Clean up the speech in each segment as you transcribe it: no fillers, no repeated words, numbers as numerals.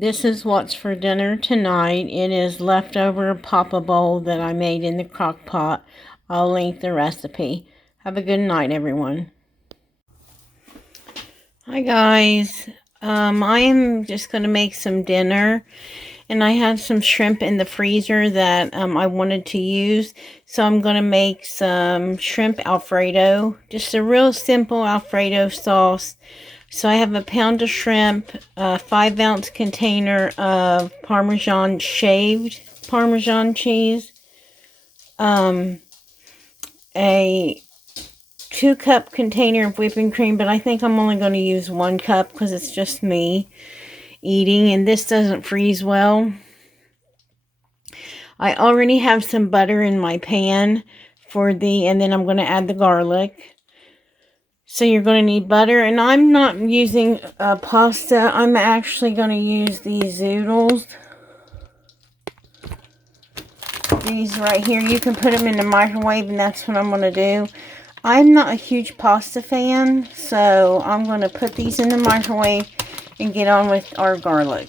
This is what's for dinner tonight. It is leftover papa bowl that I made in the crock pot. I'll link the recipe. Have a good night, everyone. Hi guys. I am just going to make some dinner, and I had some shrimp in the freezer that I wanted to use, so I'm going to make some shrimp Alfredo, just a real simple Alfredo sauce. So I have a pound of shrimp, a 5-ounce container of Parmesan, shaved Parmesan cheese, a 2-cup container of whipping cream, but I think I'm only going to use 1 cup because it's just me eating, and this doesn't freeze well. I already have some butter in my pan and then I'm going to add the garlic. So you're going to need butter, and I'm not using pasta. I'm actually going to use these zoodles. These right here, you can put them in the microwave, and that's what I'm going to do. I'm not a huge pasta fan, so I'm going to put these in the microwave and get on with our garlic.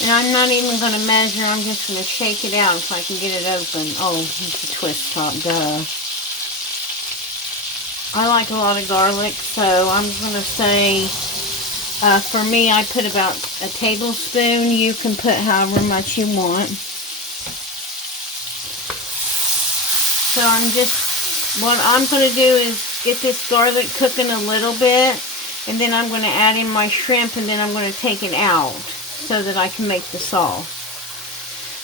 And I'm not even going to measure. I'm just going to shake it out so I can get it open. Oh, it's a twist top, duh. I like a lot of garlic, so I'm going to say, for me, I put about a tablespoon. You can put however much you want. So what I'm going to do is get this garlic cooking a little bit, and then I'm going to add in my shrimp, and then I'm going to take it out so that I can make the sauce.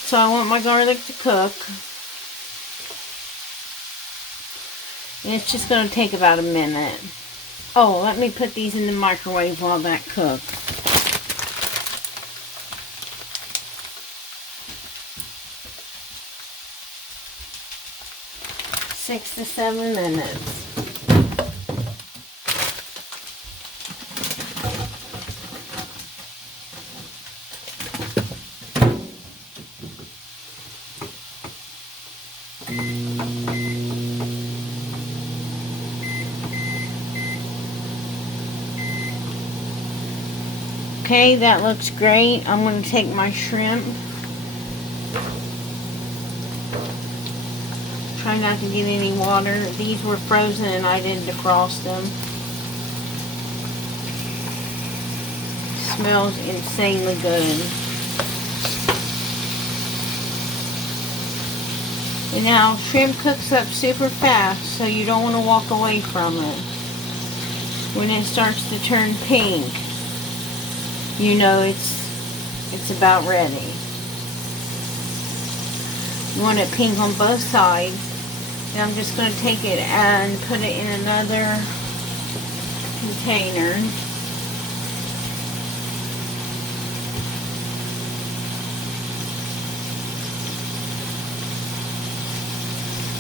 So I want my garlic to cook. And it's just going to take about a minute. Oh, let me put these in the microwave while that cooks. 6 to 7 minutes. Okay, that looks great. I'm going to take my shrimp. Try not to get any water. These were frozen and I didn't defrost them. Smells insanely good. And now, shrimp cooks up super fast, so you don't want to walk away from it. When it starts to turn pink, you know it's about ready. You want it pink on both sides. And I'm just going to take it and put it in another container.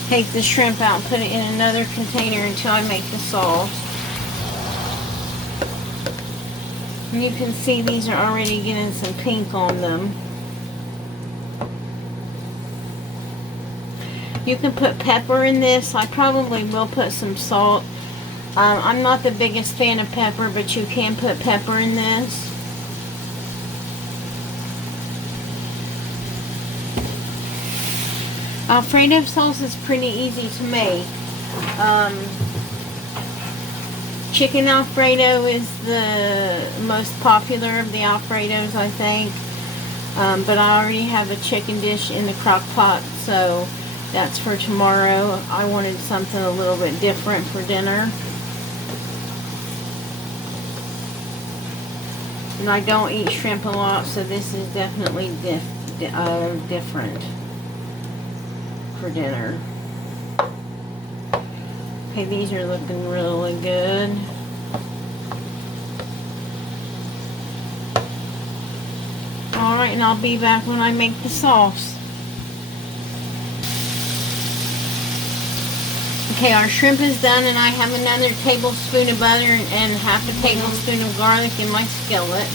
Take the shrimp out and put it in another container until I make the sauce. And you can see these are already getting some pink on them. You can put pepper in this. I probably will put some salt. I'm not the biggest fan of pepper, but you can put pepper in this. Alfredo sauce is pretty easy to make. Chicken Alfredo is the most popular of the Alfredos, I think. But I already have a chicken dish in the crock pot, so that's for tomorrow. I wanted something a little bit different for dinner. And I don't eat shrimp a lot, so this is definitely different for dinner. Okay, these are looking really good. Alright. Alright, and I'll be back when I make the sauce. Okay, our shrimp is done, and I have another tablespoon of butter and half a tablespoon of garlic in my skillet.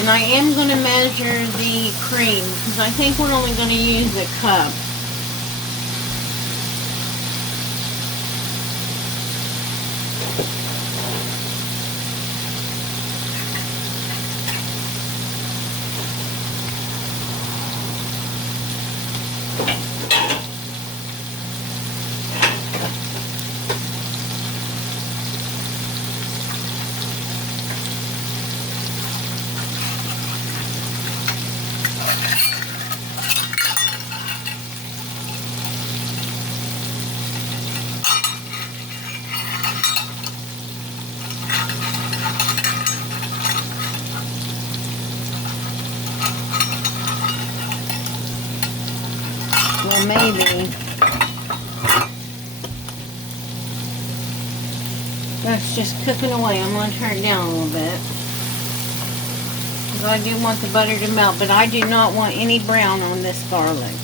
And I am going to measure the cream, because I think we're only going to use a cup. Well, maybe. That's just cooking away. I'm going to turn it down a little bit, because I do want the butter to melt, but I do not want any brown on this garlic.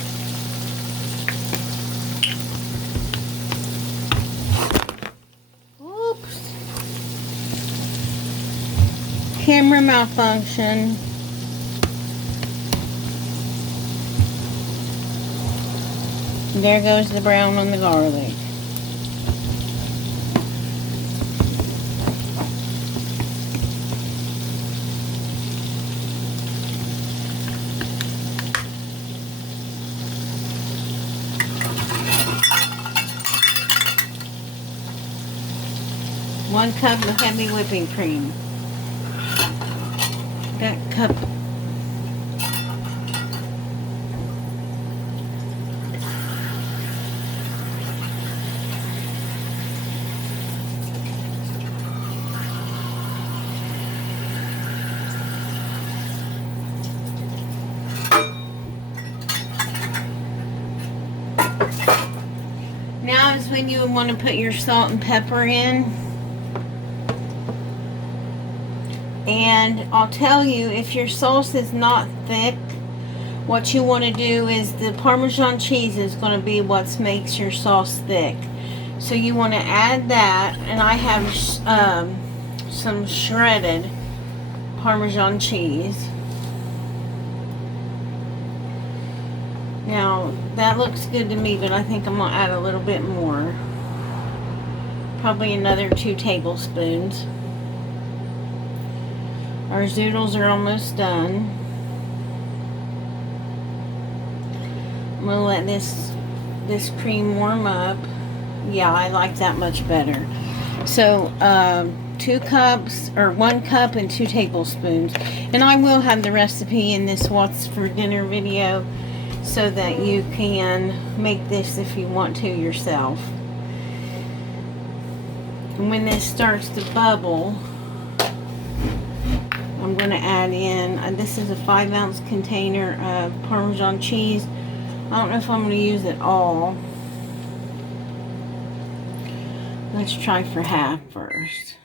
Oops. Camera malfunction. There goes the brown on the garlic. One cup of heavy whipping cream. That cup. Now is when you would want to put your salt and pepper in. And I'll tell you, if your sauce is not thick, what you want to do is the Parmesan cheese is going to be what makes your sauce thick. So you want to add that, and I have some shredded Parmesan cheese. Now, that looks good to me, but I think I'm going to add a little bit more. Probably another 2 tablespoons. Our zoodles are almost done. I'm going to let this cream warm up. Yeah, I like that much better. So, 2 cups, or 1 cup and 2 tablespoons. And I will have the recipe in this What's for Dinner video, so that you can make this if you want to yourself. And when this starts to bubble, I'm going to add in, this is a 5-ounce container of Parmesan cheese. I don't know if I'm going to use it all. Let's try for half first.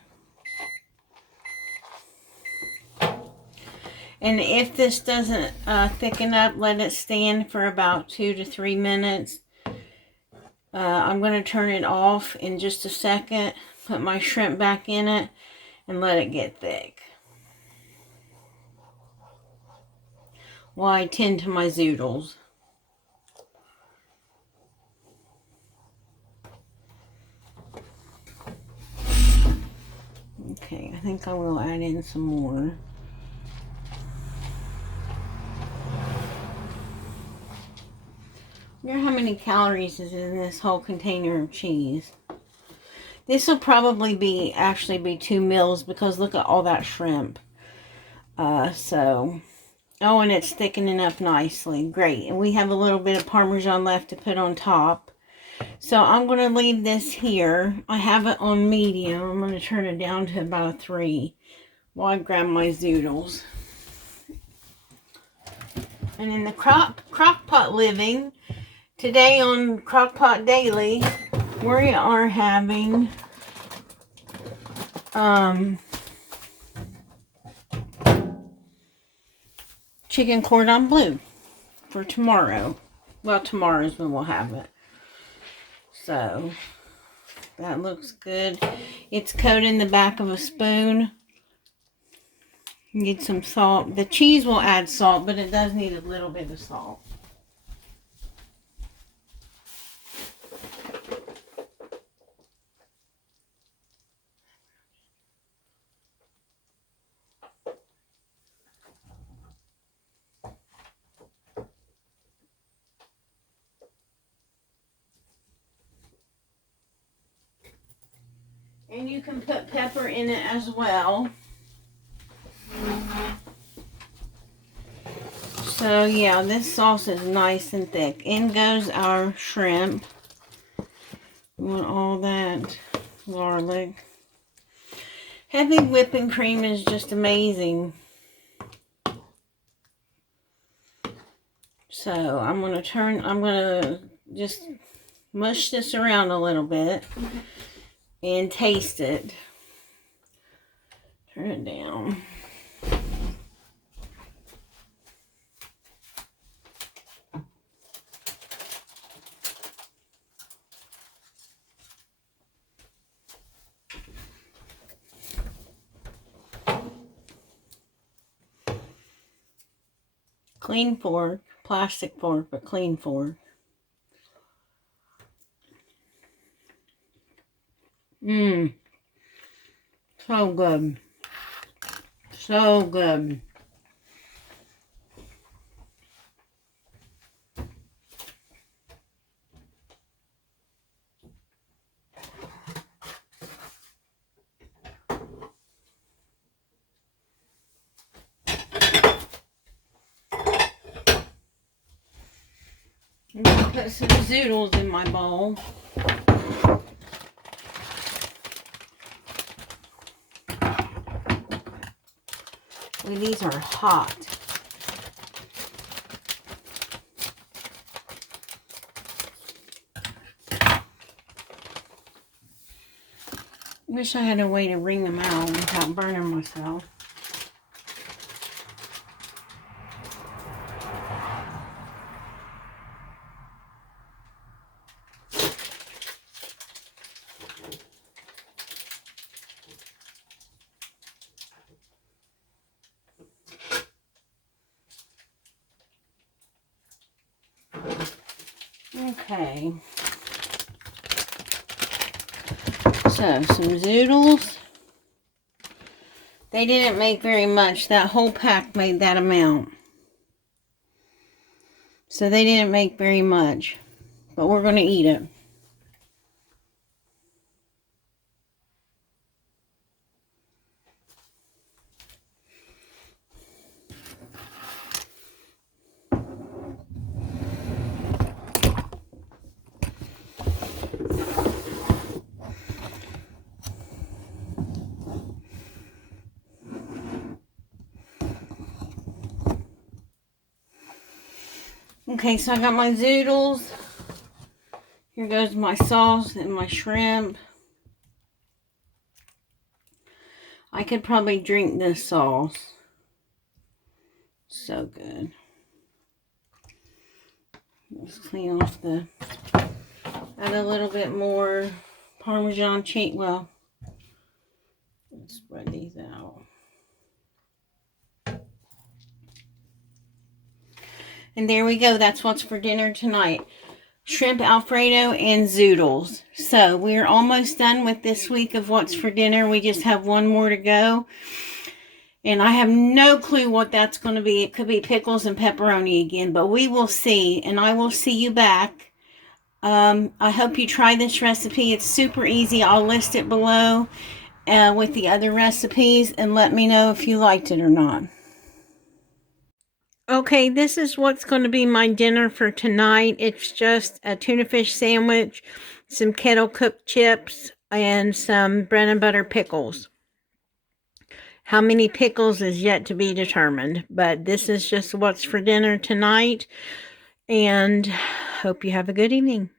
And if this doesn't thicken up, let it stand for about 2 to 3 minutes. I'm going to turn it off in just a second, put my shrimp back in it, and let it get thick, while I tend to my zoodles. Okay, I think I will add in some more. I wonder how many calories is in this whole container of cheese. This will probably actually be 2 meals, because look at all that shrimp. Oh, and it's thickening up nicely. Great. And we have a little bit of Parmesan left to put on top. So I'm going to leave this here. I have it on medium. I'm going to turn it down to about a 3 while I grab my zoodles. And in the crock pot living, today on Crockpot Daily, We are having chicken cordon bleu for tomorrow. Well, tomorrow's when we'll have it. So, that looks good. It's coated in the back of a spoon. You get some salt. The cheese will add salt, but it does need a little bit of salt. And you can put pepper in it as well. So yeah, this sauce is nice and thick. In goes our shrimp. We want all that garlic. Heavy whipping cream is just amazing. So I'm going to just mush this around a little bit and taste it. Turn it down. Clean fork, plastic fork, but clean fork. So good. So good. I'm going to put some zoodles in my bowl. Well, these are hot. Wish I had a way to wring them out without burning myself. Okay. So, some zoodles. They didn't make very much. That whole pack made that amount. So they didn't make very much. But we're going to eat it. Okay, so I got my zoodles. Here goes my sauce and my shrimp. I could probably drink this sauce. So good. Let's clean off the... Add a little bit more Parmesan cheese. Well, let's spread these out. And there we go. That's what's for dinner tonight. Shrimp Alfredo and zoodles. So we're almost done with this week of what's for dinner. We just have one more to go. And I have no clue what that's going to be. It could be pickles and pepperoni again. But we will see. And I will see you back. I hope you try this recipe. It's super easy. I'll list it below with the other recipes. And let me know if you liked it or not. Okay, this is what's going to be my dinner for tonight. It's just a tuna fish sandwich, some kettle cooked chips, and some bread and butter pickles. How many pickles is yet to be determined, but this is just what's for dinner tonight. And hope you have a good evening.